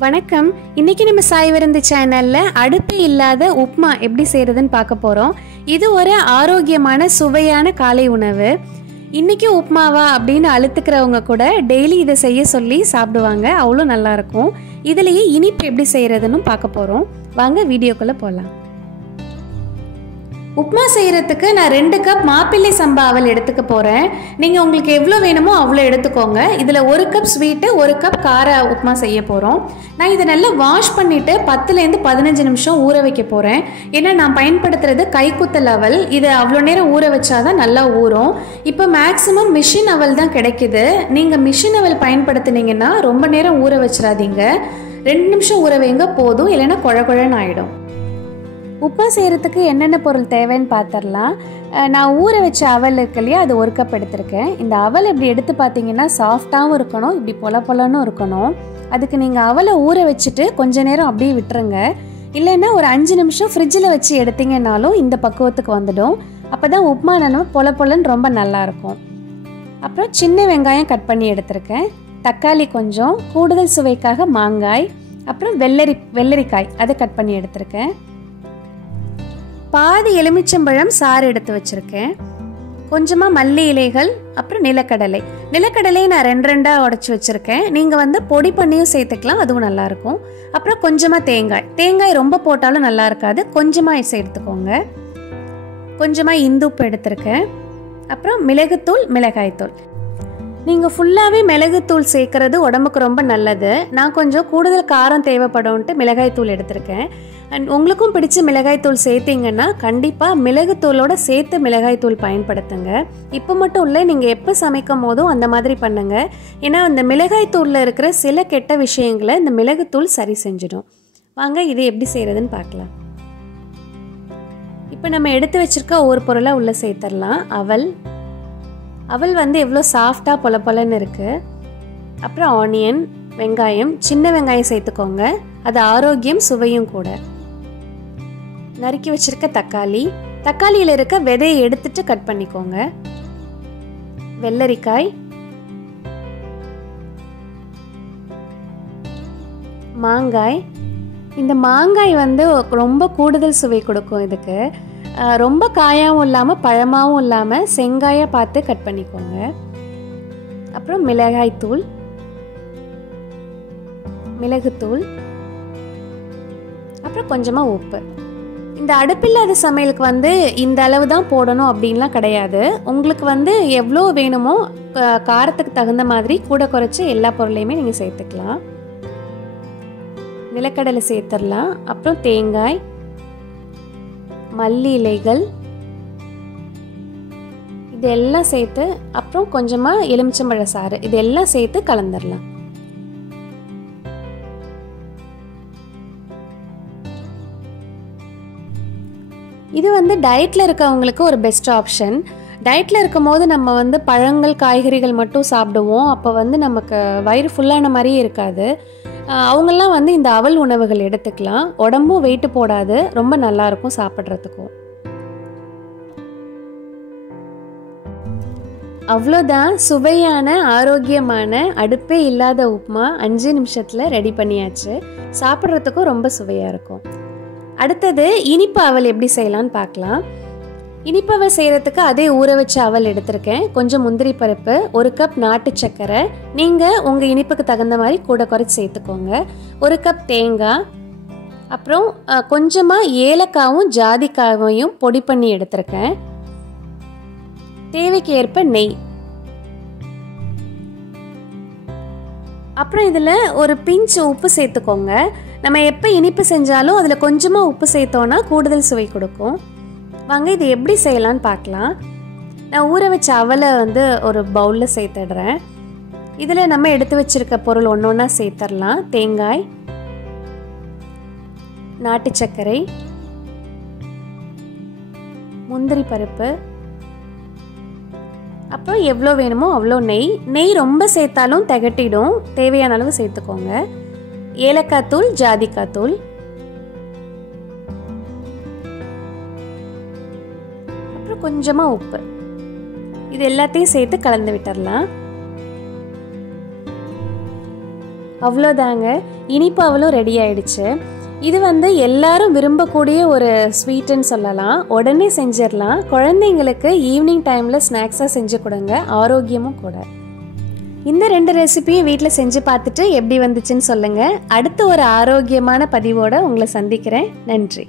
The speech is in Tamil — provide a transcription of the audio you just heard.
வணக்கம். இன்னைக்கு நம்ம சாய் விருந்து சேனல்ல அடுப்பு இல்லாத உப்மா எப்படி செய்யறதுன்னு பார்க்க போறோம். இது ஒரு ஆரோக்கியமான சுவையான காலை உணவு. இன்னைக்கு உப்மாவா அப்படின்னு அழுத்துக்கிறவங்க கூட டெய்லி இதை செய்ய சொல்லி சாப்பிடுவாங்க. அவ்வளோ நல்லா இருக்கும். இதுலயே இனிப்பு எப்படி செய்யறதுன்னு பார்க்க போறோம். வாங்க வீடியோக்குள்ள போகலாம். உப்மா செய்கிறதுக்கு நான் 2 கப் மாப்பிள்ளை சம்பா அவல் எடுத்துக்க போகிறேன். நீங்கள் உங்களுக்கு எவ்வளோ வேணுமோ அவ்வளோ எடுத்துக்கோங்க. இதில் 1 கப் ஸ்வீட்டு 1 கப் கார உப்மா செய்ய போகிறோம். நான் இதை நல்லா வாஷ் பண்ணிவிட்டு 10லேருந்து 15 நிமிஷம் ஊற வைக்க போகிறேன். ஏன்னா நான் பயன்படுத்துறது கைக்குத்தல் அவல். இது அவ்வளோ நேரம் ஊற வச்சாதான் நல்லா ஊறும். இப்போ மேக்ஸிமம் மிஷின் அவல் தான் கிடைக்குது. நீங்கள் மிஷின் அவல் பயன்படுத்தினீங்கன்னா ரொம்ப நேரம் ஊற வச்சிடாதீங்க. 2 நிமிஷம் ஊற வைங்க போதும், இல்லைன்னா குழ குழன்னு ஆகிடும். உப்மா செய்கிறதுக்கு என்னென்ன பொருள் தேவைன்னு பார்த்துடலாம். நான் ஊற வச்ச அவல் இருக்கு இல்லையா, அது 1 கப் எடுத்திருக்கேன். இந்த அவல் இப்படி எடுத்து பார்த்தீங்கன்னா சாஃப்டாகவும் இருக்கணும், இப்படி பொல பொலன்னு இருக்கணும். அதுக்கு நீங்கள் அவலை ஊற வச்சுட்டு கொஞ்ச நேரம் அப்படியே விட்டுருங்க. இல்லைன்னா ஒரு 5 நிமிஷம் ஃப்ரிட்ஜில் வச்சு எடுத்தீங்கன்னாலும் இந்த பக்குவத்துக்கு வந்துடும். அப்போ தான் உப்மா நம்ம பொல பொலன்னு ரொம்ப நல்லாயிருக்கும். அப்புறம் சின்ன வெங்காயம் கட் பண்ணி எடுத்திருக்கேன். தக்காளி கொஞ்சம், கூடுதல் சுவைக்காக மாங்காய், அப்புறம் வெள்ளரிக்காய் அதை கட் பண்ணி எடுத்திருக்கேன். பாதி எலுமிச்சம்பழம் சாறு எடுத்து வச்சிருக்கேன். கொஞ்சமாக மல்லி இலைகள், அப்புறம் நிலக்கடலை நான் 2 உடைச்சி வச்சிருக்கேன். நீங்கள் பொடி பண்ணியும் சேர்த்துக்கலாம், அதுவும் நல்லாயிருக்கும். அப்புறம் கொஞ்சமாக தேங்காய் ரொம்ப போட்டாலும் நல்லா இருக்காது, கொஞ்சமாக சேர்த்துக்கோங்க. கொஞ்சமாக இந்துப்பு எடுத்திருக்கேன். அப்புறம் மிளகுத்தூள், மிளகாய்த்தூள். நீங்கள் ஃபுல்லாகவே மிளகுத்தூள் சேர்க்குறது உடம்புக்கு ரொம்ப நல்லது. நான் கொஞ்சம் கூடுதல் காரம் தேவைப்படும்ன்ட்டு மிளகாய்த்தூள் எடுத்திருக்கேன். அண்ட் உங்களுக்கும் பிடிச்ச மிளகாய்த்தூள் சேர்த்திங்கன்னா கண்டிப்பாக மிளகுத்தூளோட சேர்த்து மிளகாய்த்தூள் பயன்படுத்துங்க. இப்போ மட்டும் இல்லை, நீங்கள் எப்போ சமைக்கும் போதும் அந்த மாதிரி பண்ணுங்கள். ஏன்னா அந்த மிளகாய்த்தூளில் இருக்கிற சில கெட்ட விஷயங்களை இந்த மிளகுத்தூள் சரி செஞ்சிடும். வாங்க இது எப்படி செய்கிறதுன்னு பார்க்கலாம். இப்போ நம்ம எடுத்து வச்சிருக்க ஒவ்வொரு பொருளாக உள்ளே சேர்த்துடலாம். அவல் எவ்வளோ சாஃப்டாக பொல பொலன்னு இருக்குது. அப்புறம் ஆனியன், வெங்காயம், சின்ன வெங்காயம் சேர்த்துக்கோங்க, அது ஆரோக்கியம் சுவையும் கூட. நறுக்கி வச்சிருக்க தக்காளியில் இருக்க விதையை எடுத்துட்டு கட் பண்ணிக்கோங்க. வெள்ளரிக்காய், மாங்காய். இந்த மாங்காய் ரொம்ப கூடுதல் சுவை கொடுக்கும். இதுக்கு ரொம்ப காயாவும் இல்லாமல் பழமாவும் இல்லாமல் செங்காயாக பார்த்து கட் பண்ணிக்கோங்க. அப்புறம் மிளகுத்தூள், அப்புறம் கொஞ்சமாக உப்பு. இந்த அடுப்பில்லாத சமையலுக்கு இந்த அளவு தான் போடணும் அப்படின்லாம் கிடையாது. உங்களுக்கு எவ்வளோ வேணுமோ காரத்துக்கு தகுந்த மாதிரி கூட குறைச்சி எல்லா பொருளையுமே நீங்கள் சேர்த்துக்கலாம். நிலக்கடலை சேர்த்துடலாம். அப்புறம் தேங்காய், மல்லி இலைகள் இதெல்லாம் சேர்த்து, அப்புறம் கொஞ்சமாக எலுமிச்சம்பழ சாறு இதெல்லாம் சேர்த்து கலந்துடலாம். இது டயட்டில் இருக்கவங்களுக்கு ஒரு பெஸ்ட் ஆப்ஷன். டயட்டில் இருக்கும் போது நம்ம பழங்கள் காய்கறிகள் மட்டும் சாப்பிடுவோம். அப்போ நமக்கு வயிறு ஃபுல்லான மாதிரியே இருக்காது. அவங்கெல்லாம் இந்த அவல் உணவுகள் எடுத்துக்கலாம். உடம்பும் வெயிட்டு போடாது, ரொம்ப நல்லாயிருக்கும் சாப்பிட்றதுக்கும். அவ்வளோதான், சுவையான ஆரோக்கியமான அடுப்பே இல்லாத உப்மா 5 நிமிஷத்தில் ரெடி பண்ணியாச்சு. சாப்பிட்றதுக்கும் ரொம்ப சுவையாக இருக்கும். அடுத்தது இனிப்பு அவல் எப்படி செய்யலான்னு பார்க்கலாம். இனிப்பு அவல் செய்கிறதுக்கு அதே ஊற வச்ச அவல் எடுத்திருக்கேன். கொஞ்சம் முந்திரி பருப்பு, 1 கப் நாட்டு சர்க்கரை, நீங்கள் உங்கள் இனிப்புக்கு தகுந்த மாதிரி கூட குறைச்சி சேர்த்துக்கோங்க. 1 கப் தேங்காய், அப்புறம் கொஞ்சமாக ஏலக்காவும் ஜாதிக்காவையும் பொடி பண்ணி எடுத்திருக்கேன். தேவைக்கு ஏற்ப நெய். அப்புறம் இதில் ஒரு பிஞ்ச் உப்பு சேர்த்துக்கோங்க. நம்ம எப்போ இனிப்பு செஞ்சாலும் அதில் கொஞ்சமாக உப்பு சேர்த்தோன்னா கூடுதல் சுவை கொடுக்கும். வாங்க இது எப்படி செய்யலான்னு பார்க்கலாம். நான் ஊற வச்ச அவலை ஒரு பவுலில் சேர்த்துடுறேன். இதில் நம்ம எடுத்து வச்சிருக்க பொருள் ஒன்று ஒன்றா சேர்த்துடலாம். தேங்காய், நாட்டு சர்க்கரை, முந்திரி பருப்பு, அப்புறம் எவ்வளோ வேணுமோ அவ்வளோ நெய் ரொம்ப சேர்த்தாலும் திகட்டிடும், தேவையான அளவு சேர்த்துக்கோங்க. ஏலக்காய் தூள், ஜாதிக்காய் தூள், அப்புறம் கொஞ்சமாக உப்பு. இது எல்லாத்தையும் சேர்த்து கலந்து விட்டுடலாம். அவ்வளோதாங்க, இனிப்பு அவலும் ரெடி ஆயிடுச்சு. இது எல்லாரும் விரும்பக்கூடிய ஒரு ஸ்வீட்டுன்னு சொல்லலாம். உடனே செஞ்சிடலாம். குழந்தைங்களுக்கு ஈவினிங் டைமில் ஸ்நாக்ஸாக செஞ்சு கொடுங்க, ஆரோக்கியமும் கூட. இந்த 2 ரெசிபியும் வீட்டில் செஞ்சு பார்த்துட்டு எப்படி வந்துச்சுன்னு சொல்லுங்கள். அடுத்து ஒரு ஆரோக்கியமான பதிவோடு உங்களை சந்திக்கிறேன். நன்றி.